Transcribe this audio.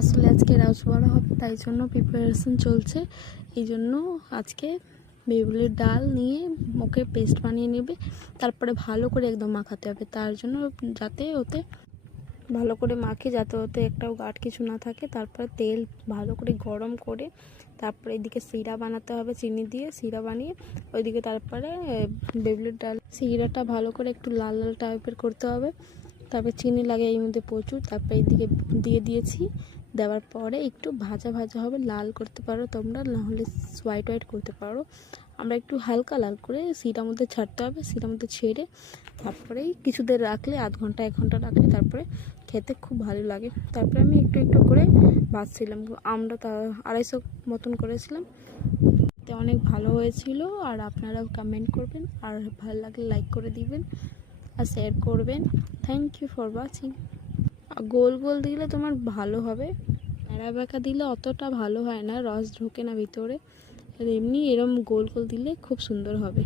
আসলে আজকে রাজবাড়া হবে, তাই জন্য প্রিপারেশন চলছে। এই জন্য আজকে বেগুনের ডাল নিয়ে ওকে পেস্ট বানিয়ে নেবে, তারপরে ভালো করে একদম মাখাতে হবে। তার জন্য যাতে ওতে ভালো করে মাখে, যাতে ওতে একটাও গাঢ় কিছু না থাকে। তারপরে তেল ভালো করে গরম করে তারপরে এদিকে সিরা বানাতে হবে, চিনি দিয়ে সিরা বানিয়ে ওইদিকে তারপরে বেগুনের ডাল সিরাটা ভালো করে একটু লাল লাল টাইপের করতে হবে। তারপরে চিনি লাগে এই মধ্যে প্রচুর। তারপরে এইদিকে দিয়ে দিয়েছি, দেওয়ার পরে একটু ভাজা ভাজা হবে, লাল করতে পারো তোমরা, নাহলে হোয়াইট হোয়াইট করতে পারো। আমরা একটু হালকা লাল করে সিরার মধ্যে ছাড়তে হবে। সিরার মধ্যে ছেড়ে তারপরেই কিছুদের রাখলে, আধ ঘন্টা 1 ঘন্টা রাখলে তারপরে খেতে খুব ভালো লাগে। তারপরে আমি একটু একটু করে ভাজছিলাম। আমরা 250 মতন করেছিলাম, অনেক ভালো হয়েছিল। আর আপনারাও কমেন্ট করবেন, আর ভালো লাগলে লাইক করে দিবেন আর শেয়ার করবেন। Thank you for watching. Goal goal দিলে তোমার ভালো হবে, ন্যাড়া বেঁকা দিলে অতটা ভালো হয় না, রস ঢোকে না ভিতরে। আর এমনি এরম গোল গোল দিলে খুব সুন্দর হবে।